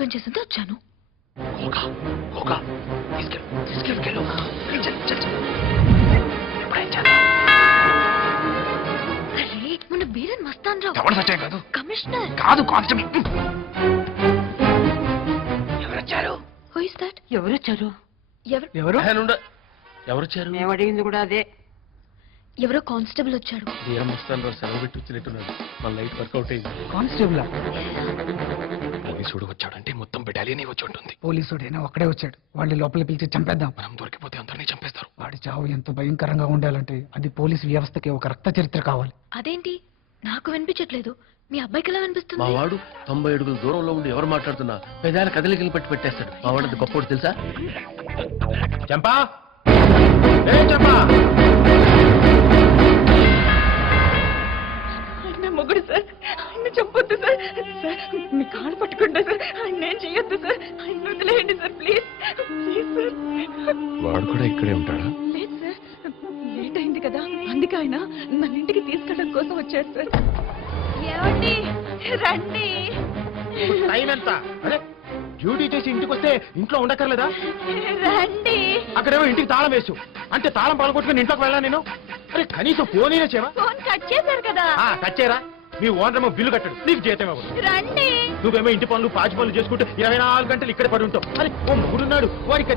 Open చేసింది వచ్చాను. అరే మన బీరన్ మస్తాన్ రావు కమిషనర్ కాదు కానిస్టేబుల్. ఎవరొచ్చారు? Who is that? ఎవరొచ్చారు? ఎవరొచ్చారు? మేము అడిగింది కూడా అదే. ఎవరో కానిస్టేబుల్ వచ్చాడు. వీరమస్తాన్లో సెలవు పెట్టి వచ్చినట్టున్నాడు. మన లైట్ వర్కౌట్ అయింది. కానిస్టేబుల్ పోలీసుడు వచ్చాడంటే మొత్తం బెటాలియన్ వచ్చి ఉంటుంది. పోలీసుడైనా ఒక్కడే వచ్చాడు. వాళ్ళు లోపల పిలిచి చంపేద్దాం. మనం దొరికిపోతే అందరినీ చంపేస్తారు. వాడి చావు ఎంత భయంకరంగా ఉండాలంటే అది పోలీసు వ్యవస్థకి ఒక రక్త చరిత్ర కావాలి. అదేంటి నాకు వినిపించట్లేదు, మీ అబ్బాయికి ఎలా మా వినిపిస్తుంది? వాడు 90 అడుగుల దూరంలో ఉండి ఎవరు మాట్లాడుతున్నా పెదాల కదలికలు పట్టి పెట్టేస్తాడు. మా వాడు గొప్పోడు తెలుసా? చంపా చంపా ఆయన మొగుడు సార్, ఆయన చంపొద్దు సార్. సార్ మీ కాళ్ళు పట్టుకుంటా సార్, ఆయన ఏం చెయ్యొద్దు సార్. ఆయన వదిలేయండి సార్, ప్లీజ్ ప్లీజ్ సార్. వాడు కూడా ఇక్కడే ఉంటాడా? లేదు సార్, లేట్ అయింది కదా, అందుకే ఆయన మన ఇంటికి తీసుకెళ్ళడం కోసం వచ్చారు సార్. ఏమండి రండి. టైం ఎంత? అరే డ్యూటీ చేసి ఇంటికి వస్తే ఇంట్లో ఉండక్కర్లేదా? రండి. అక్కడేమో ఇంటికి తాళం వేసు అంటే తాళం పగలగొట్టుకుని ఇంట్లోకి వెళ్ళా నేను. అరే కనీసం ఫోన్ అయినా చేవా? ఫోన్ కట్ చేశారు కదా. కచ్చేరా? మీ ఓనర్ ఏమో బిల్లు కట్టడు, నీకు జీతం ఇవ్వడు. రండి. నువ్వేమో ఇంటి పనులు పాచి పనులు చేసుకుంటూ 24 గంటలు ఇక్కడే పడి ఉంటావు. అరే ఓ ముగ్గురున్నాడు వాడికి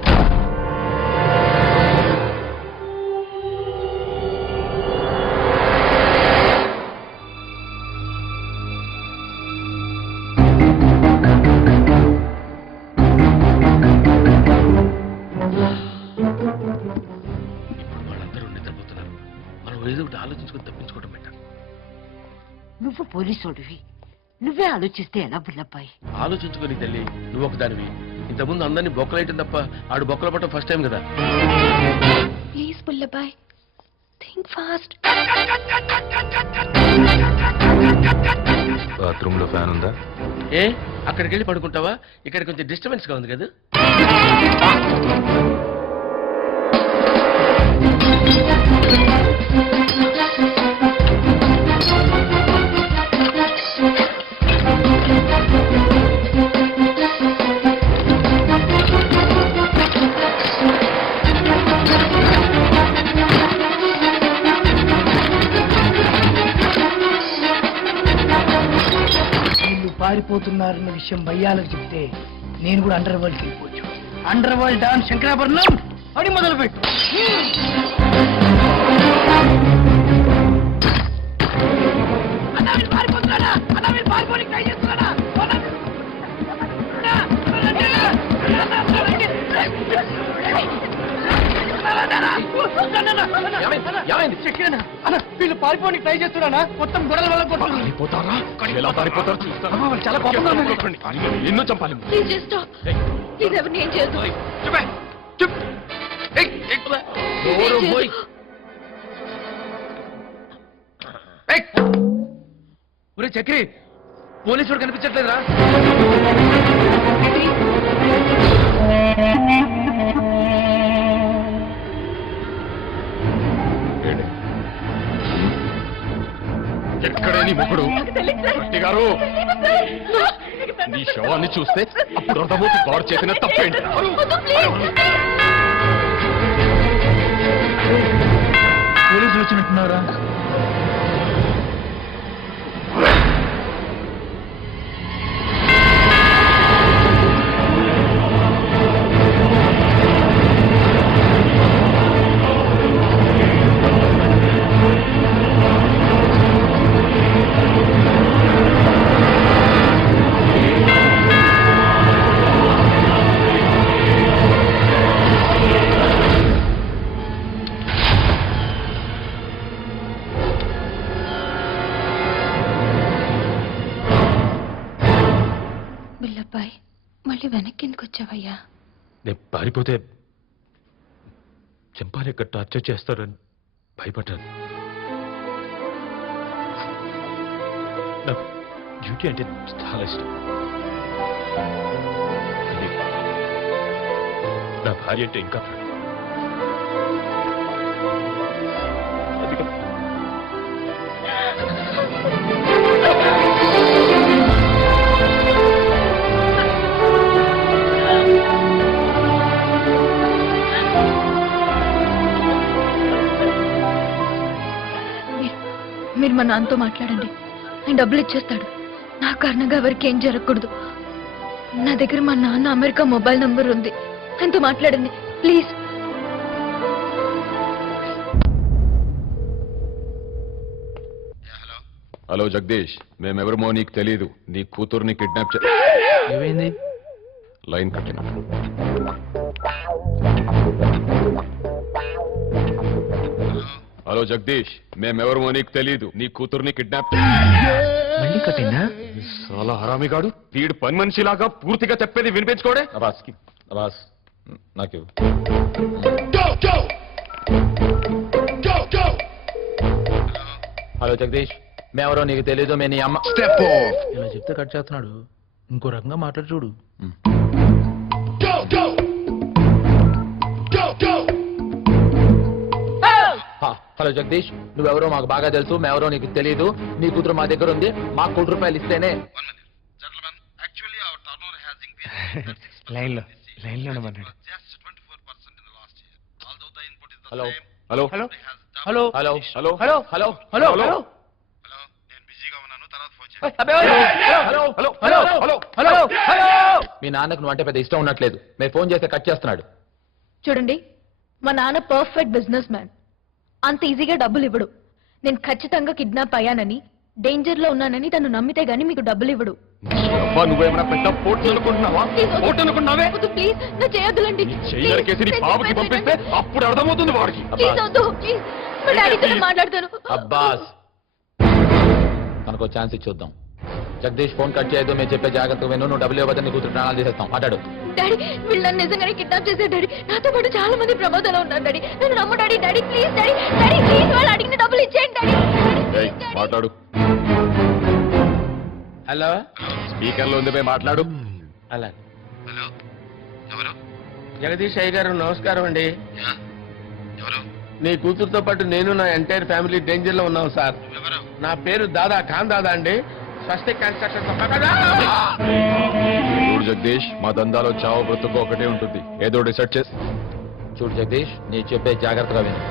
వాళ్ళందరూ నిద్రపోతున్నారు. మనం ఏదో ఒకటి ఆలోచించుకొని తప్పించుకోవడం బెటర్. నువ్వు పోలీసోడివి, నువ్వే ఆలోచిస్తే ఎలా బుల్లబ్బాయి? ఆలోచించుకొని తల్లి, నువ్వు ఒక దానివి. ఇంతకుముందు అందరినీ బొక్కలేయటం తప్ప ఆడు బొక్కల పట్టడం ఫస్ట్ టైం కదా. Please Bullabbai, think fast. Bathroom లో ఫ్యాన్ ఉందా? ఏ అక్కడికి వెళ్ళి పడుకుంటావా? ఇక్కడ కొంచెం డిస్టర్బెన్స్ గా ఉంది కదా. పారిపోతున్నారన్న విషయం భయ్యాలకు చెప్తే నేను కూడా అండర్ వరల్డ్ వెళ్ళిపోవచ్చు. అండర్ వరల్డ్ డాన్ శంకరాభరణం అని మొదలుపెట్టు. వీళ్ళు పారిపోవడానికి ట్రై చేస్తున్నానా? మొత్తం గొడవల వల్ల పారిపోతారా? ఎలా పారిపోతారు చూస్తారా? చాలా కోపంగా ఎన్నో చంపాలి. Please just stop. ప్లీజ్ ఎవరిని ఏం చేయొద్దు. ఒరే చక్రి, పోలీసుడు కనిపించట్లేదురా? ఎక్కడే నీ మొగుడు? గారు నీ శవాన్ని చూస్తే అప్పుడు అర్థమవుతుంది వాడు చేసిన తప్పేంటి. పోలీసులు వచ్చినట్టున్నారా? బిల్లబ్బాయ్, మళ్ళీ వెనక్కి ఎందుకు వచ్చావయ్యా? నేను పారిపోతే చంపాలి ఎక్కడ టార్చర్ చేస్తారని భయపడ్డాను. నాకు డ్యూటీ అంటే చాలా ఇష్టం. కానీ నా భార్య అంటే ఇంకా ప్రాణం. అందుకని మా నాన్నతో మాట్లాడండి. ఆయన డబ్బులు ఇచ్చేస్తాడు. నా కారణంగా ఎవరికి ఏం జరగకూడదు. నా దగ్గర మా నాన్న అమెరికా మొబైల్ నంబర్ ఉంది. ఆయనతో మాట్లాడండి ప్లీజ్. హలో జగదీష్, మేమెవరమో నీకు తెలీదు. నీ కూతుర్ని కిడ్నాప్ ఏమైంది? లైన్ కట్టిన. హలో జగదీష్, మేమెవరమో నీకు తెలీదు. నీ కూతుర్ని కిడ్నాప్ మళ్ళీ కట్టిందా? చాలా హరామిగాడు. వీడు పని మనిషిలాగా పూర్తిగా చెప్పేది వినిపించుకోడే. అబాస్ నాకు హలో జగదీష్, మేమెవరో నీకు తెలీదు. నీ అమ్మ ఇలా చెప్తే కట్ చేస్తున్నాడు. ఇంకో రకంగా మాట్లాడి చూడు. హలో జగదీష్, నువ్వెవరో మాకు బాగా తెలుసు. మేమెవరో నీకు తెలీదు. నీ కూతురు మా దగ్గర ఉంది. మాకు ₹1,00,000 ఇస్తేనే. లైన్లో ఉండమన్నాడు. Hello hello hello hello hello hello hello hello hello hello hello hello hello. మీ నాన్నకు నువ్వు అంటే పెద్ద ఇష్టం ఉన్నట్లేదు. మీరు ఫోన్ చేస్తే కట్ చేస్తున్నాడు. చూడండి, మా నాన్న పర్ఫెక్ట్ బిజినెస్ మ్యాన్. అంత ఈజీగా డబ్బులు ఇవ్వడు. నేను ఖచ్చితంగా కిడ్నాప్ అయ్యానని, డేంజర్ లో ఉన్నానని తను నమ్మితే గానీ మీకు డబ్బులు ఇవ్వడు. నువ్వేమైనా పెద్ద పోటీ అనుకుంటున్నావా? పోటీ అనుకున్నావే. ప్లీజ్ నా చేయొద్దులండి. చెయ్యరికేసి నీ బాబుకి పంపిస్తే అప్పుడు అర్థమవుతుంది వాడికి. ప్లీజ్ వద్దు, ప్లీజ్. మా డాడీతో మాట్లాడతాను. అబ్బాస్, మనకు ఛాన్స్ ఇచ్చొద్దాం. జగదీష్ ఫోన్ కట్ చేయొద్దు. మేము చెప్పే జాగ్రత్త విను. నువ్వు డబ్బులు ఇవ్వద్దని నీ కూతురు ప్రాణాలు తీసేస్తాం. మాట్లాడు. డాడీ, వీళ్ళు నన్ను నిజంగానే కిడ్నాప్ చేశారు డాడీ. నాతో పాటు చాలా మంది ప్రమాదాలు ఉన్నారు డాడీ. నేను నమ్ము daddy. Daddy please daddy. Daddy please, వాళ్ళు అడిగిన డబ్బులు ఇచ్చేయండి డాడీ. ఏయ్, మాట్లాడు. హలో స్పీకర్ లో ఉంది, పోయి మాట్లాడు. అలా జగదీష్ అయ్య గారు నమస్కారం అండి. నీ కూతురుతో పాటు నేను నా ఎంటైర్ ఫ్యామిలీ డేంజర్ లో ఉన్నాం సార్. నా పేరు దాదా ఖాన్ దాదా అండి. స్వస్తిక్ కన్స్ట్రక్షన్. చూడు జగదీష్, మా దందాలో చావు బ్రతుకు ఒకటే ఉంటుంది. ఏదో డిసైడ్ చేసి చూడు జగదీష్, నీ చెప్పే జాగ్రత్తగా విను.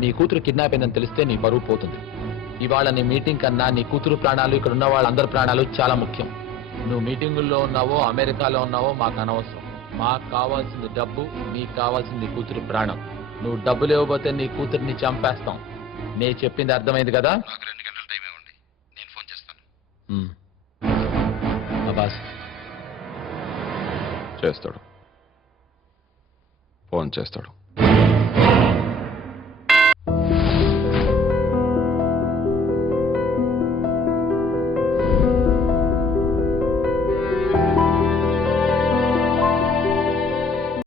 నీ కూతురు కిడ్నాప్ అయిందని తెలిస్తే నీ పరువు పోతుంది. ఇవాళ నీ మీటింగ్ కన్నా నీ కూతురు ప్రాణాలు, ఇక్కడ ఉన్న వాళ్ళందరి ప్రాణాలు చాలా ముఖ్యం. నువ్వు మీటింగుల్లో ఉన్నావో అమెరికాలో ఉన్నావో మాకు అనవసరం. మాకు కావాల్సింది డబ్బు, నీకు కావాల్సింది నీ కూతురు ప్రాణం. నువ్వు డబ్బులు ఇవ్వబోతే నీ కూతురిని చంపేస్తాం. నేను చెప్పింది అర్థమైంది కదా? అబ్బాస్ చేస్తాడు, ఫోన్ చేస్తాడు.